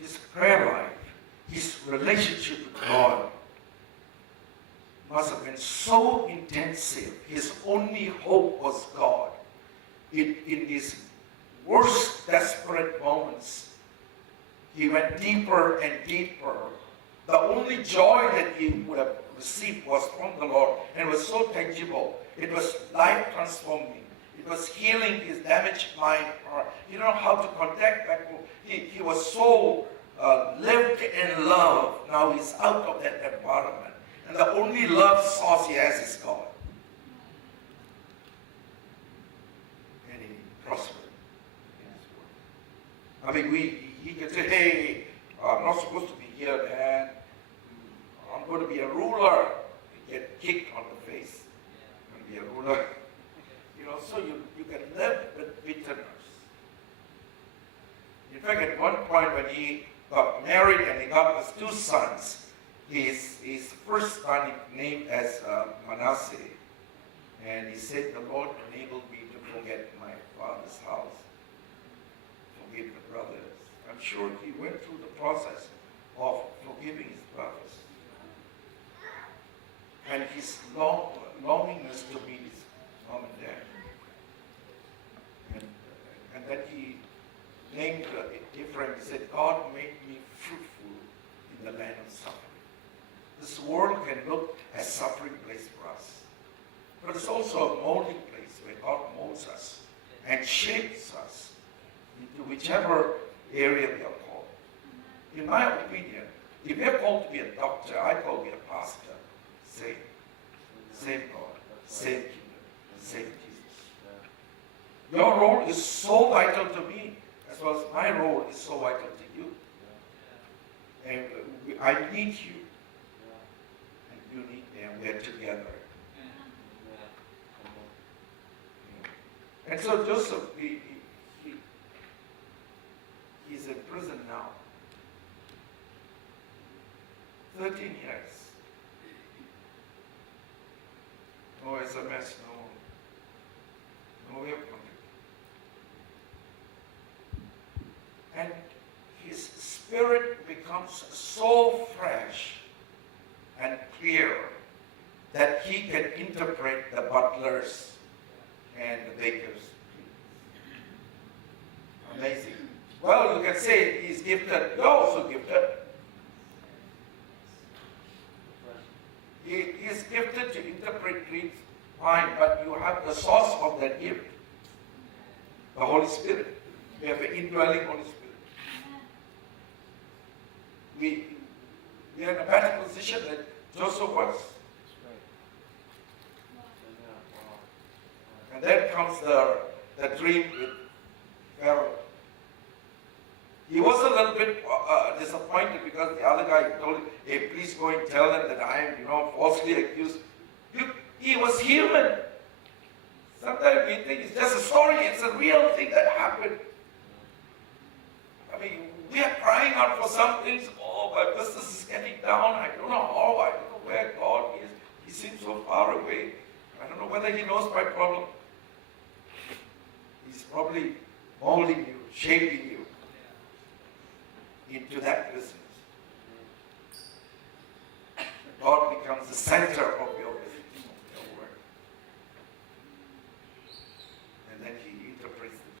his prayer life, his relationship with God must have been so intensive. His only hope was God. In his worst desperate moments, he went deeper and deeper. The only joy that he would have received was from the Lord, and it was so tangible. It was life transforming. It was healing his damaged mind. You know how to contact back home. He was so lived in love. Now he's out of that environment. And the only love source he has is God. And he prospered in his work. I mean, he can say, hey, I'm not supposed to be here, man. I'm going to be a ruler. You get kicked on the face. I'm going to be a ruler. You know, so you can live with bitterness. In fact, at one point when he got married and he got his two sons, his first son he named as Manasseh. And he said, the Lord enabled me to forget my father's house, forgive the brothers. I'm sure he went through the process of forgiving his brothers. And his longingness to meet his mom and dad. And then he named Ephraim. He said, God made me fruitful in the land of suffering. This world can look a suffering place for us. But it's also a molding place where God molds us and shapes us into whichever area we are called. In my opinion, if you're called to be a doctor, I call to be a pastor. Same God, same kingdom, same Jesus. Your role is so vital to me, as well as my role is so vital to you. And I need you, and you need me, and we're together. And so Joseph, he's in prison now. 13 years. No SMS, no way of contact. And his spirit becomes so fresh and clear that he can interpret the butlers and the bakers. Amazing. Well, you can say he's gifted. You're also gifted. He is gifted to interpret dreams, fine, but you have the source of that gift, the Holy Spirit. We have an indwelling Holy Spirit. We are in a better position than Joseph was. And then comes the dream with Pharaoh. He was a little bit disappointed because the other guy told him, hey, please go and tell them that I am, falsely accused. He was human. Sometimes we think it's just a story. It's a real thing that happened. I mean, we are crying out for some things. Oh, my business is getting down. I don't know how. I don't know where God is. He seems so far away. I don't know whether he knows my problem. He's probably molding you, shaping you into that business. God becomes the center of your